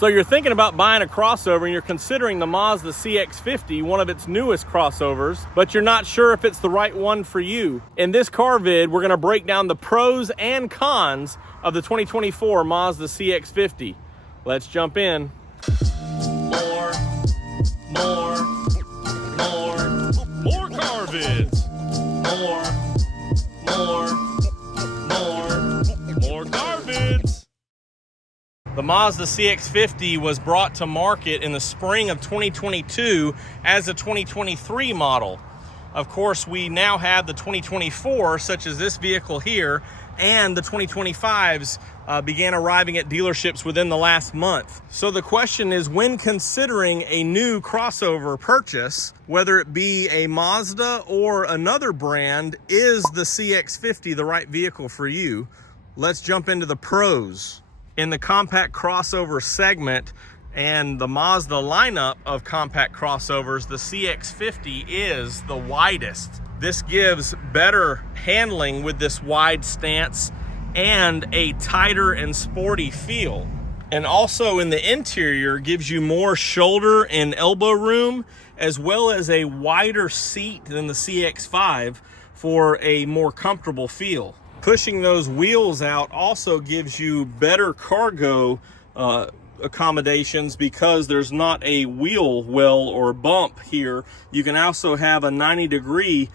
So you're thinking about buying a crossover and you're considering the Mazda CX-50, one of its newest crossovers, but you're not sure if it's the right one for you. In this car vid, we're gonna break down the pros and cons of the 2024 Mazda CX-50. Let's jump in. More car vids. More car vids. The Mazda CX-50 was brought to market in the spring of 2022 as a 2023 model. Of course, we now have the 2024, such as this vehicle here, and the 2025s began arriving at dealerships within the last month. So the question is, when considering a new crossover purchase, whether it be a Mazda or another brand, is the CX-50 the right vehicle for you? Let's jump into the pros. In the compact crossover segment and the Mazda lineup of compact crossovers, the CX-50 is the widest. This gives better handling with this wide stance and a tighter and sporty feel. And also in the interior gives you more shoulder and elbow room, as well as a wider seat than the CX-5 for a more comfortable feel. Pushing those wheels out also gives you better cargo accommodations because there's not a wheel well or bump here. You can also have a 90-degree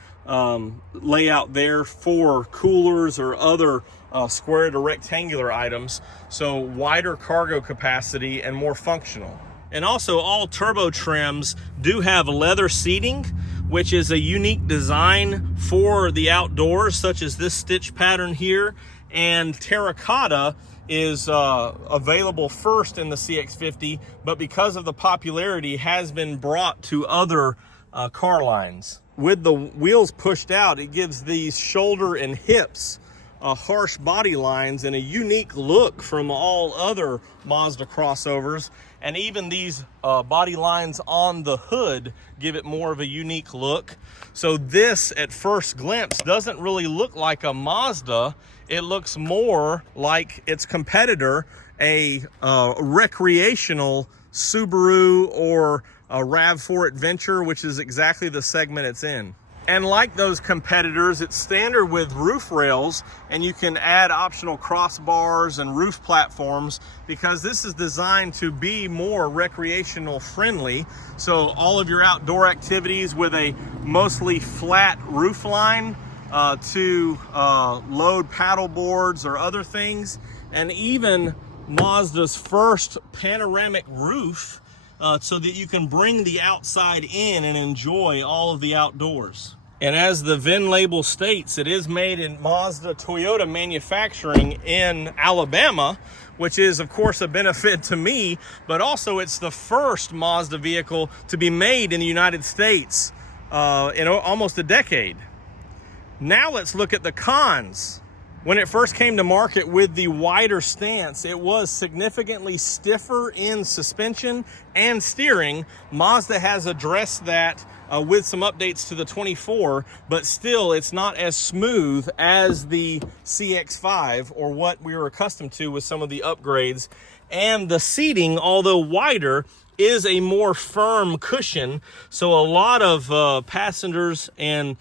layout there for coolers or other square to rectangular items. So wider cargo capacity and more functional. And also all turbo trims do have leather seating, which is a unique design for the outdoors, such as this stitch pattern here. And terracotta is available first in the CX-50, but because of the popularity has been brought to other car lines. With the wheels pushed out, it gives these shoulder and hips harsh body lines and a unique look from all other Mazda crossovers. And even these body lines on the hood give it more of a unique look. So this, at first glimpse, doesn't really look like a Mazda. It looks more like its competitor, a recreational Subaru or a RAV4 Adventure, which is exactly the segment it's in. And like those competitors, it's standard with roof rails, and you can add optional crossbars and roof platforms because this is designed to be more recreational friendly. So all of your outdoor activities with a mostly flat roof line to load paddle boards or other things, and even Mazda's first panoramic roof so that you can bring the outside in and enjoy all of the outdoors. And as the VIN label states, it is made in Mazda Toyota manufacturing in Alabama, which is of course a benefit to me, but also it's the first Mazda vehicle to be made in the United States in almost a decade. Now let's look at the cons. When it first came to market with the wider stance, it was significantly stiffer in suspension and steering. Mazda has addressed that with some updates to the 24, but still it's not as smooth as the CX-5 or what we were accustomed to with some of the upgrades. And the seating, although wider, is a more firm cushion. So a lot of passengers and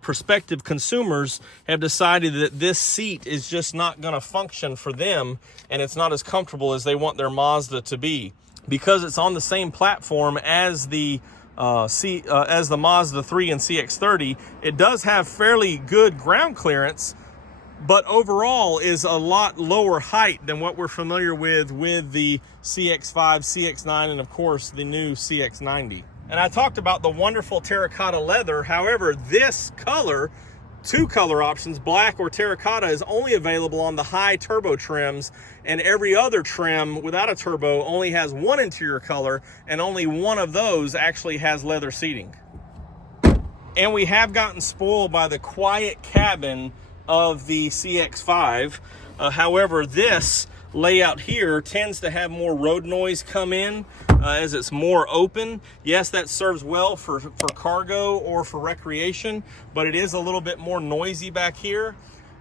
prospective consumers have decided that this seat is just not going to function for them, and it's not as comfortable as they want their Mazda to be. Because it's on the same platform as the Mazda 3 and CX-30, it does have fairly good ground clearance, but overall is a lot lower height than what we're familiar with the CX-5, CX-9, and of course the new CX-90. And I talked about the wonderful terracotta leather. However, this color, two color options, black or terracotta, is only available on the high turbo trims, and every other trim without a turbo only has one interior color, and only one of those actually has leather seating. And we have gotten spoiled by the quiet cabin of the CX-5. However, this layout here tends to have more road noise come in as it's more open. Yes, that serves well for cargo or for recreation, but it is a little bit more noisy back here.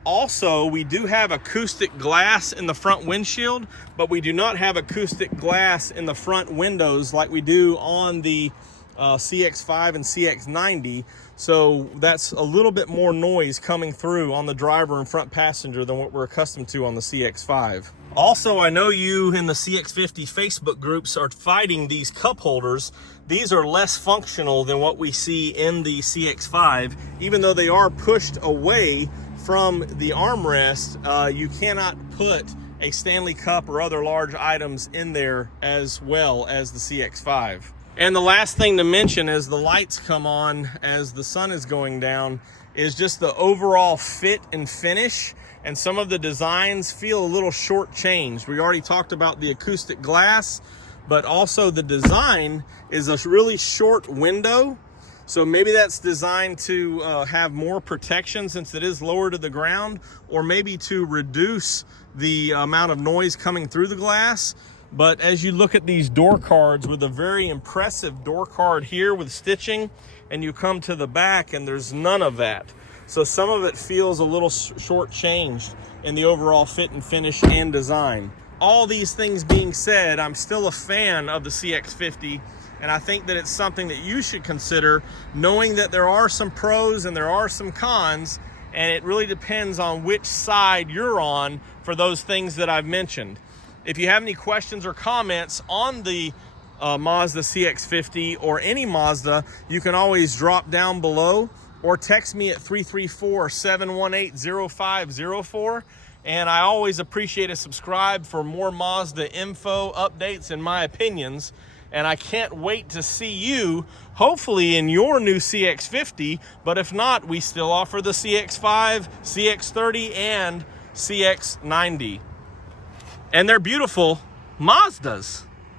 Also, we do have acoustic glass in the front windshield, but we do not have acoustic glass in the front windows like we do on the CX-5 and CX-90. So that's a little bit more noise coming through on the driver and front passenger than what we're accustomed to on the CX-5. Also, I know you in the CX-50 Facebook groups are fighting these cup holders. These are less functional than what we see in the CX-5. Even though they are pushed away from the armrest, you cannot put a Stanley Cup or other large items in there as well as the CX-5. And the last thing to mention as the lights come on as the sun is going down is just the overall fit and finish. And some of the designs feel a little shortchanged. We already talked about the acoustic glass, but also the design is a really short window. So maybe that's designed to have more protection since it is lower to the ground, or maybe to reduce the amount of noise coming through the glass. But as you look at these door cards with a very impressive door card here with stitching, and you come to the back and there's none of that. So some of it feels a little short-changed in the overall fit and finish and design. All these things being said, I'm still a fan of the CX-50, and I think that it's something that you should consider, knowing that there are some pros and there are some cons, and it really depends on which side you're on for those things that I've mentioned. If you have any questions or comments on the Mazda CX-50 or any Mazda, you can always drop down below or text me at 334-718-0504. And I always appreciate a subscribe for more Mazda info, updates, and my opinions. And I can't wait to see you, hopefully in your new CX-50, but if not, we still offer the CX-5, CX-30, and CX-90. And they're beautiful Mazdas.